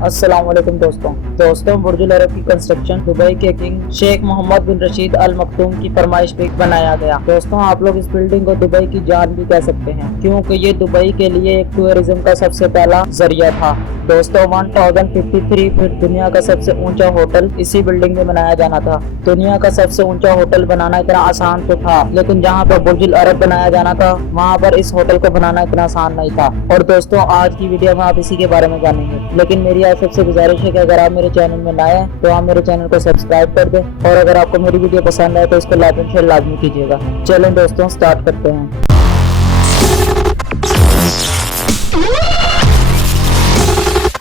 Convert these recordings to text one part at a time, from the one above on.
अस्सलाम वालेकुम दोस्तों बुर्जुल अरब की कंस्ट्रक्शन दुबई के किंग शेख मोहम्मद बिन रशीद अल मखदूम की फरमाइश पे बनाया गया। दोस्तों आप लोग इस बिल्डिंग को दुबई की जान भी कह सकते हैं, क्योंकि ये दुबई के लिए एक टूरिज्म का सबसे पहला जरिया था। दोस्तों 1053 फीट दुनिया का सबसे ऊंचा होटल इसी बिल्डिंग में बनाया जाना था। दुनिया का सबसे ऊंचा होटल बनाना इतना आसान तो था, लेकिन जहाँ पर बुर्जुल अरब बनाया जाना था वहाँ पर इस होटल को बनाना इतना आसान नहीं था। और दोस्तों आज की वीडियो में आप इसी के बारे में जानेंगे, लेकिन मेरी आप सबसे गुजारिश है कि अगर आप मेरे चैनल में नए हैं तो आप मेरे चैनल को सब्सक्राइब कर दें, और अगर आपको मेरी वीडियो पसंद आए तो इसको लाइक एंड शेयर लाजमी कीजिएगा। चलें दोस्तों स्टार्ट करते हैं।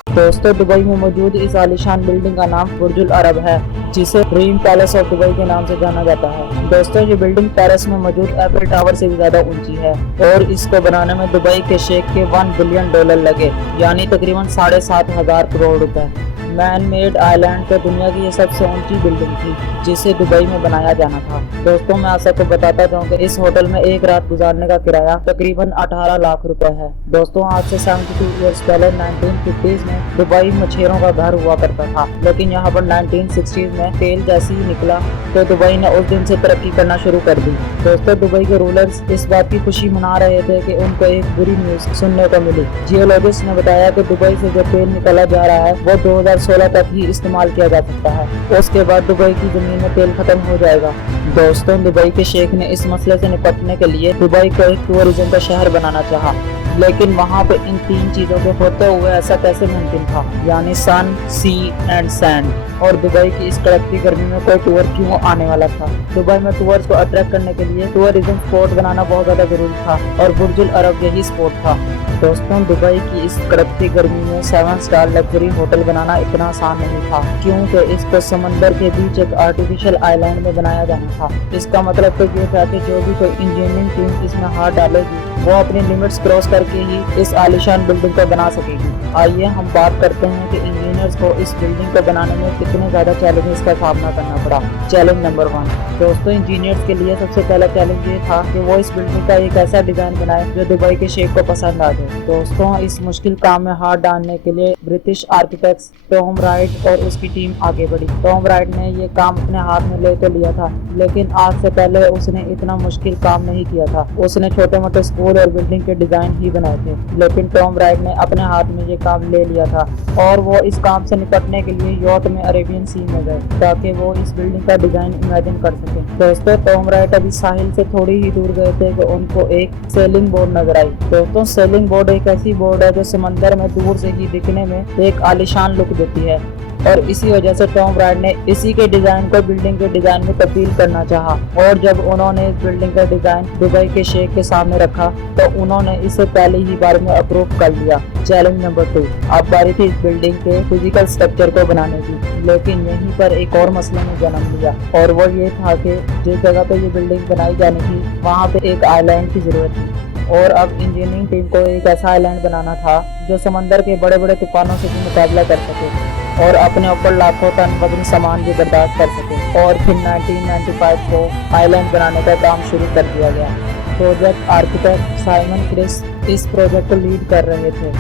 दोस्तों दुबई में मौजूद इस आलीशान बिल्डिंग का नाम बुर्जुल अरब है, जिसे ड्रीम पैलेस ऑफ दुबई के नाम से जाना जाता है। दोस्तों ये बिल्डिंग पेरिस में मौजूद एफिल टावर से भी ज्यादा ऊंची है, और इसको बनाने में दुबई के शेख के $1 बिलियन लगे, यानी तकरीबन 7,500 करोड़ रुपए। मैन मेड आइलैंड पे दुनिया की ये सबसे ऊंची बिल्डिंग थी, जिसे दुबई में बनाया जाना था। दोस्तों मैं आप सबको बताता जाऊं कि इस होटल में एक रात गुजारने का किराया तकरीबन 18 लाख रुपए है। दोस्तों आज से 72 ईयर्स पहले 1950s में दुबई मछेरों का घर हुआ करता था, लेकिन यहाँ पर 1960s में तेल जैसे ही निकला तो दुबई ने उस दिन से तरक्की करना शुरू कर दी। दोस्तों दुबई के रूलर्स इस बात की खुशी मना रहे थे कि उनको एक बुरी न्यूज सुनने को मिली। जियोलॉजिस्ट ने बताया कि दुबई से जो तेल निकला जा रहा है वो 2016 तक ही इस्तेमाल किया जा सकता है, उसके बाद दुबई की जमीन में तेल खत्म हो जाएगा। दोस्तों दुबई के शेख ने इस मसले से निपटने के लिए दुबई को एक टूरिज्म का शहर बनाना चाहा, लेकिन वहाँ पे इन तीन चीजों के होते हुए ऐसा कैसे मुमकिन था, यानी सन, सी एंड सैंड। और दुबई की इस कड़कती गर्मी में कोई टूर क्यों आने वाला था? दुबई में टूरिस्ट को अट्रैक्ट करने के लिए टूरिज्म स्पॉट बनाना बहुत ज्यादा जरूरी था, और बुर्जुल अरब यही स्पॉट था। दोस्तों दुबई की इस कड़कती गर्मी में 7 स्टार लग्जरी होटल बनाना इतना आसान नहीं था, क्योंकि इसको समंदर के बीच एक आर्टिफिशियल आइलैंड में बनाया जाना था। इसका मतलब तो ये था कि जो भी कोई इंजीनियरिंग टीम इसमें हाथ डालेगी वो अपनी लिमिट्स क्रॉस करके ही इस आलीशान बिल्डिंग को बना सकेगी। आइए हम बात करते हैं कि इंजीनियर्स को इस बिल्डिंग को बनाने में कितने ज्यादा चैलेंजेस का सामना करना पड़ा। Challenge number 1। दोस्तों इंजीनियर्स के लिए सबसे पहला चैलेंज ये था कि वो इस बिल्डिंग का एक ऐसा डिजाइन बनाए जो दुबई के शेख को पसंद आ जाए। दोस्तों इस मुश्किल काम में हाथ डालने के लिए ब्रिटिश आर्किटेक्ट टॉम राइट और उसकी टीम आगे बढ़ी। टॉम राइट ने ये काम अपने हाथ में ले तो लिया था, लेकिन आज से पहले उसने इतना मुश्किल काम नहीं किया था। उसने छोटे मोटे स्कूल और बिल्डिंग के डिजाइन ही बनाए थे, लेकिन टॉम राइट ने अपने हाथ में ये काम ले लिया था, और वो इस काम से निपटने के लिए यॉट में अरेबियन सी में गए ताकि वो इस बिल्डिंग का डिजाइन इमेजिन कर सके। दोस्तों टॉम राइट अभी साहिल से थोड़ी ही दूर गए थे कि उनको एक सेलिंग बोर्ड नजर आई। दोस्तों सेलिंग बोर्ड एक ऐसी बोर्ड है जो समंदर में दूर से ही दिखने में एक आलीशान लुक देती है, और इसी वजह से टॉम राइट ने इसी के डिजाइन को बिल्डिंग के डिजाइन में तब्दील करना चाहा। और जब उन्होंने इस बिल्डिंग का डिजाइन दुबई के शेख के सामने रखा तो उन्होंने इसे पहले ही बार में अप्रूव कर लिया। Challenge number 2। अब बारी थी इस बिल्डिंग के फिजिकल स्ट्रक्चर को बनाने की, लेकिन यहीं पर एक और मसले ने जन्म लिया, और वो ये था कि जिस जगह पे ये बिल्डिंग बनाई जानी थी वहाँ पे एक आइलैंड की जरूरत थी, और अब इंजीनियरिंग टीम को एक ऐसा आइलैंड बनाना था जो समंदर के बड़े बड़े तूफानों से भी मुकाबला कर सके और अपने ऊपर लाखों टन वजनी सामान भी बर्दाश्त कर सके। और फिर 1995 को आइलैंड बनाने का काम शुरू कर दिया गया। प्रोजेक्ट आर्किटेक्ट साइमन क्रिस इस प्रोजेक्ट को लीड कर रहे थे,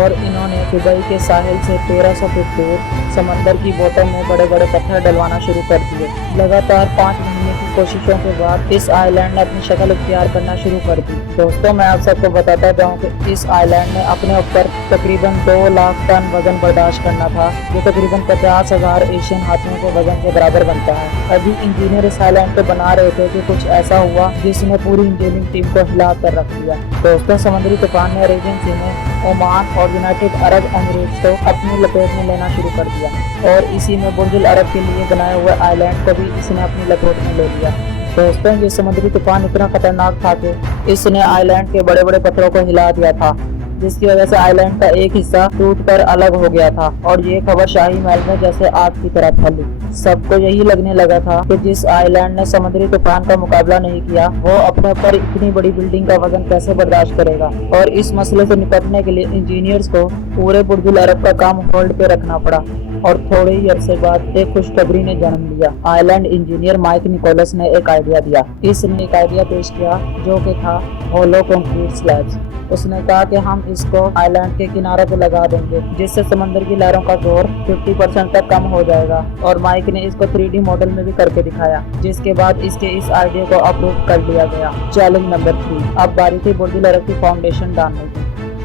और इन्होंने दुबई के साहिल से 1300 फीट दूर समंदर की बॉटम में बड़े बड़े पत्थर डलवाना शुरू कर दिए। लगातार 5 महीने की कोशिशों के बाद इस आइलैंड ने अपनी शक्ल इख्तियार करना शुरू कर दी। दोस्तों मैं आप सबको बताता जाऊं कि इस आइलैंड ने अपने ऊपर तकरीबन 2 लाख टन वजन बर्दाश्त करना था, जो तकरीबन 50,000 एशियन हाथियों के वजन के बराबर बनता है। अभी इंजीनियर इस आइलैंड को बना रहे थे कि कुछ ऐसा हुआ जिसने पूरी इंजीनियरिंग टीम को हिला कर रख दिया। दोस्तों समुद्री तूफान ने अरेबियन सी में ओमान और यूनाइटेड अरब अमीरात को अपनी लपेट में लेना शुरू कर दिया, और इसी में बुर्जुल अरब के लिए बनाए हुए आइलैंड को भी इसने अपनी लपेट में ले लिया। दोस्तों ये समुद्री तूफान इतना खतरनाक था कि इसने आइलैंड के बड़े बड़े पत्थरों को हिला दिया था, जिसकी वजह से आइलैंड का एक हिस्सा टूटकर अलग हो गया था, और ये खबर शाही महल में जैसे आग की तरह फैली। सबको यही लगने लगा था कि जिस आइलैंड ने समुद्री तूफान का मुकाबला नहीं किया वो अपने पर इतनी बड़ी बिल्डिंग का वजन कैसे बर्दाश्त करेगा। और इस मसले से निपटने के लिए इंजीनियर्स को पूरे बुर्जुल अरब का काम होल्ड पे रखना पड़ा। اور تھوڑے ہی عرصے بعد ایک خوشخبری نے جنم لیا۔ آئرلینڈ انجینئر مائک نیکولس نے ایک آئیڈیا دیا۔ اس نے ایک آئیڈیا پیش کیا جو کہ تھا ہولو کنکریٹ سلیبز۔ اس نے کہا کہ ہم اس کو آئلینڈ کے کنارے پہ لگا دیں گے جس سے سمندر کی لہروں کا زور 50% تک کم ہو جائے گا، اور مائک نے اس کو 3D ماڈل میں بھی کر کے دکھایا، جس کے بعد اس کے اس آئیڈیا کو اپروو کر لیا گیا۔ چیلنج نمبر 3، اب باری تھی برج العرب کی فاؤنڈیشن ڈالنے کی۔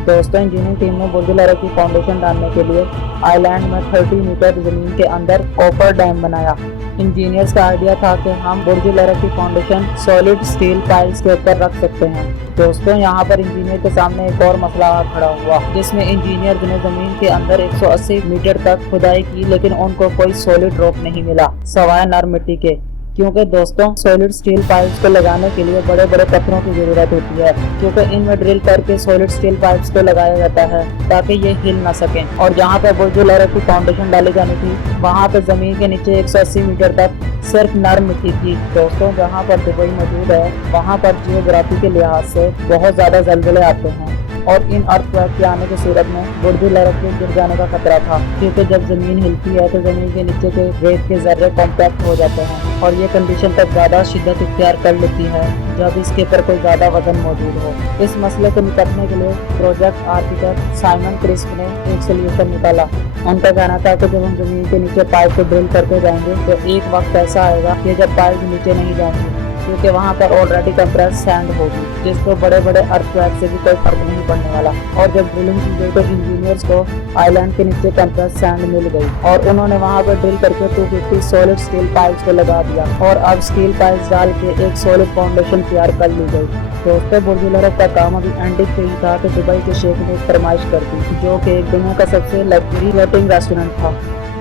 دوستوں، انجینئرنگ ٹیم نے برج العرب کی فاؤنڈیشن ڈالنے کے لیے آئلینڈ میں 30 میٹر زمین کے اندر کوپر ڈیم بنایا۔ انجینئرز کا آئیڈیا تھا کہ ہم برج العرب کی فاؤنڈیشن سالڈ اسٹیل پائلز کے اوپر رکھ سکتے ہیں۔ دوستوں، یہاں پر انجینئر کے سامنے ایک اور مسئلہ کھڑا ہوا، جس میں انجینئرز نے زمین کے اندر 180 میٹر تک کھدائی کی، لیکن ان کو کوئی سالڈ راک نہیں ملا سوائے نرم مٹی کے، کیونکہ دوستوں سالڈ اسٹیل پائپس کو لگانے کے لیے بڑے بڑے پتھروں کی ضرورت ہوتی ہے، کیونکہ ان میں ڈرل کر کے سالڈ اسٹیل پائپس کو لگایا جاتا ہے تاکہ یہ ہل نہ سکیں۔ اور جہاں پہ برج العرب کی فاؤنڈیشن ڈالی جانی تھی وہاں پہ زمین کے نیچے 180 میٹر تک صرف نرم مٹی تھی۔ دوستوں، جہاں پر دبئی موجود ہے وہاں پر جیوگرافی کے لحاظ سے بہت زیادہ زلزلے آتے ہیں، اور ان ارتھ کویک کے آنے کی صورت میں برج العرب کے گر جانے کا خطرہ تھا، کیونکہ جب زمین ہلتی ہے تو زمین کے نیچے کے ریت کے ذرے کمپیکٹ ہو جاتے ہیں، اور یہ کنڈیشن تک زیادہ شدت اختیار کر لیتی ہے جب اس کے اوپر کوئی زیادہ وزن موجود ہو۔ اس مسئلے سے نپٹنے کے لیے پروجیکٹ آرکیٹیکٹ سائمن کرسپ نے ایک سلیوشن نکالا۔ ان کا کہنا تھا کہ جب ہم زمین کے نیچے پائپ کو ڈرل کرتے جائیں گے تو ایک وقت ایسا آئے گا کہ جب پائپ نیچے نہیں جائیں گے، کیونکہ وہاں پر آلریڈی کمپریس سینڈ ہوگی، جس کو بڑے بڑے ارتھ کویک سے بھی کوئی فرق نہیں پڑنے والا۔ اور جب ڈرلنگ کی گئی تو انجینئرز کو آئلینڈ کے نیچے کمپریس سینڈ مل گئی، اور انہوں نے وہاں پر ڈرل کر کے 250 سالڈ اسٹیل پائپس کو لگا دیا، اور اب اسٹیل پائپس ڈال کے ایک سالڈ فاؤنڈیشن تیار کر لی گئی۔ دوستوں، برج العرب کا کام ابھی اینڈنگ پہ ہی تھا کہ دبئی کے شیخ نے ایک فرمائش کر دی، جو کہ ایک دنیا کا سب سے لگژری فلوٹنگ ریسٹورینٹ تھا۔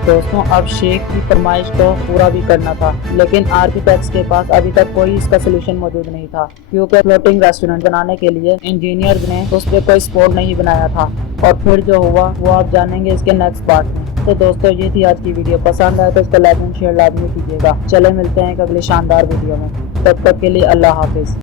دوستوں، اب شیخ کی فرمائش کو پورا بھی کرنا تھا، لیکن آرکیٹیکٹس کے پاس ابھی تک کوئی اس کا سولوشن موجود نہیں تھا، کیونکہ فلوٹنگ ریسٹورینٹ بنانے کے لیے انجینئرز نے اس پہ کوئی سپورٹ نہیں بنایا تھا۔ اور پھر جو ہوا وہ آپ جانیں گے اس کے نیکسٹ پارٹ میں۔ تو دوستوں، یہ تھی آج کی ویڈیو، پسند آئے تو اس کو لائک اینڈ شیئر لازمی کیجیے گا۔ چلے ملتے ہیں ایک اگلی شاندار ویڈیو میں، تب تک کے لیے اللہ حافظ۔